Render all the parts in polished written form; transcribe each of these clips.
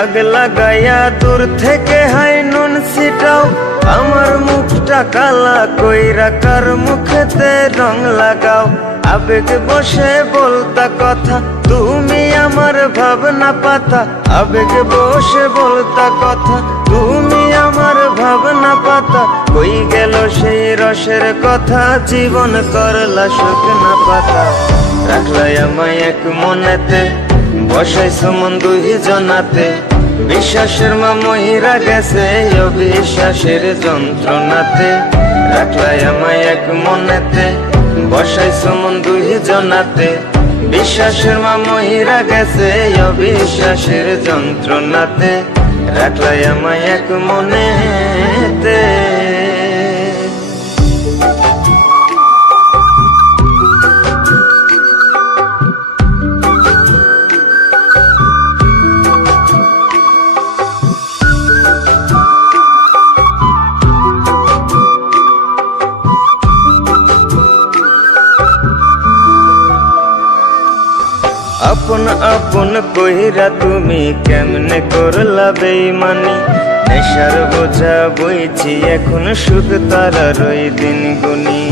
দাগ লাগাইয়া দূর থেকে হাই নুন ছিটাও, আমার মুখটা কালা কইরা কার মুখেতে রং লাগাও। আবেগ বসে বলতা কথা, তুমি আমার ভাবনা পাতা। আবেগ বসে বলতা কথা, তুমি আমার ভাবনা পাতা। কই গেল সেই রসের কথা, জীবন করলা শুকনা পাতা। রাখলাই আমায় এক মনেতে, বসাইছো মন দুই জনাতে। বিশ্বাসের মা মহিরা গেছে অবিশ্বাসের যন্ত্রণাতে। রাখলাই আমায় এক মনেতে, বসাইছো মন দুই জনাতে। বিশ্বাসের মা মহিরা গেছে অবিশ্বাসের যন্ত্রণাতে। রাখলাই আমায় এক মনেতে। আপন আপন কইরা তুমি কেমনে করলা বেইমানি। নেশার বোঝা বইছি এখন সুখ তারার ওই দিন গুনি।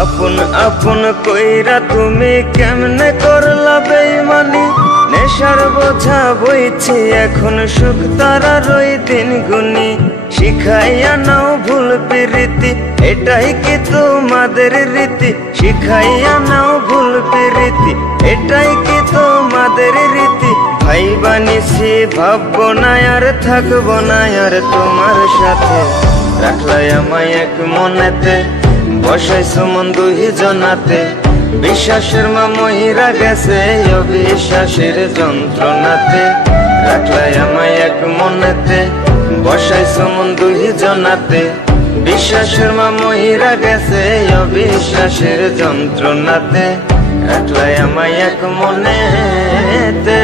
আপন আপন কইরা তুমি কেমনে করলা বেইমানি। নেশার বোঝা বইছি এখন সুখ তারার ওই দিন গুনি। শিখাইয়া নাও ভুল প্রীতি, এটাই কি তোমাদের রীতি। শিখাইয়া নাও ভুল প্রীতি, এটাই কি তোমাদের রীতি। ভাই বানিছি ভাববো না আর থাকবো না আর তোমার সাথে। রাখলাই আমায় এক মনেতে, বসাইছো মন দুই জনাতে। বিশ্বাসের মা মহিরা গেছে অবিশ্বাসের যন্ত্রণাতে। রাখলাই আমায় এক মনেতে, বসাইছো মন দুই জনাতে। বিশ্বাসের মা মহিরা গেছে অবিশ্বাসের যন্ত্রণাতে। রাখলাই আমায় এক মনেতে।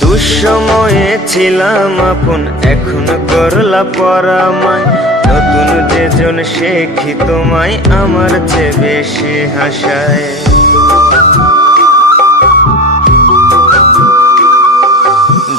দুঃসময়ে ছিলাম আপন, এখন করলা পরামায়। নতুন যেজন শেখি তোমায় আমার চেয়ে বেশি হাসায়।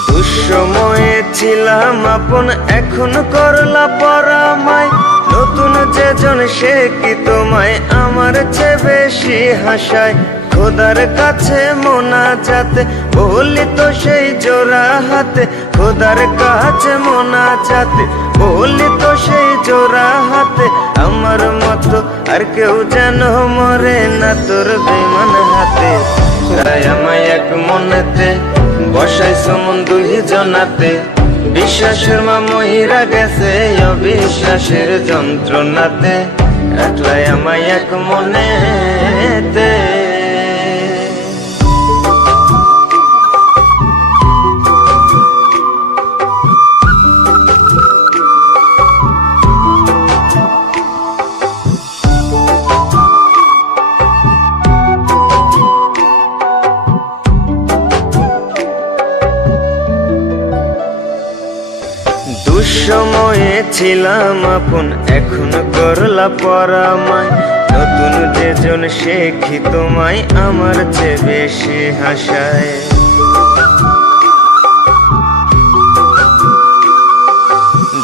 দুঃসময়ে ছিলাম আপন, এখন করলা পরামায়। নতুন যেজন শেখি তোমায় আমার চেয়ে বেশি হাসায়। খোদার কাছে মোনাজাতে বলি তো সেই জোড়া হাতে। খোদার কাছে মোনাজাতে বলি তো সেই জোড়া হাতে। আমার মতো আর কেউ যেন মরে না তোর বেমান হাতে। রায় আমায় এক মনেতে, বসাইছো মন দুই জনাতে। বিশ্বাসের মা মহিরা গেছে অবিশ্বাসের যন্ত্রণাতে। রাখলাই আমায় এক মনেতে। দুঃসময়ে ছিলাম আপন, এখন করলা পরামায়। নতুন যেজন শেখি তোমায় আমার চেয়ে বেশি হাসায়।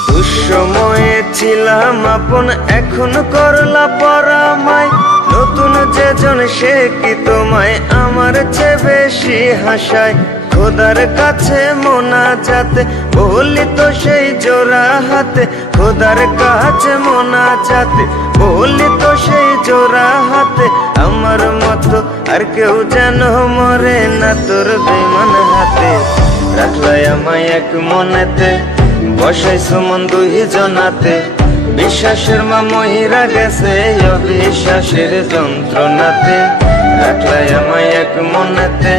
দুঃসময়ে ছিলাম আপন, এখন করলা পরামায়। নতুন যেজন শেখি তোমায় আমার চেয়ে বেশি হাসায়। খোদার কাছে মোনাজাতে বলি তো সেই জোড়া হাতে। খোদার কাছে মোনাজাতে বলি তো সেই জোড়া হাতে। আমার মতো আর কেউ যেন মরে না তোর বেমান হাতে। রাখলাই আমায় এক মনেতে, বসাইছো মন দুই জনাতে। বিশ্বাসের মা মহিরা গেছে অবিশ্বাসের যন্ত্রণাতে। রাখলাই আমায় এক মনেতে,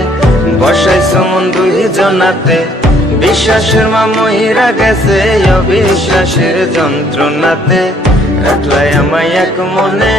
বসাইছো মন দুই জনাতে। বিশ্বাসের মা মহিরা গেছে অবিশ্বাসের যন্ত্রণাতে, রাখলাই আমায় এক মনে।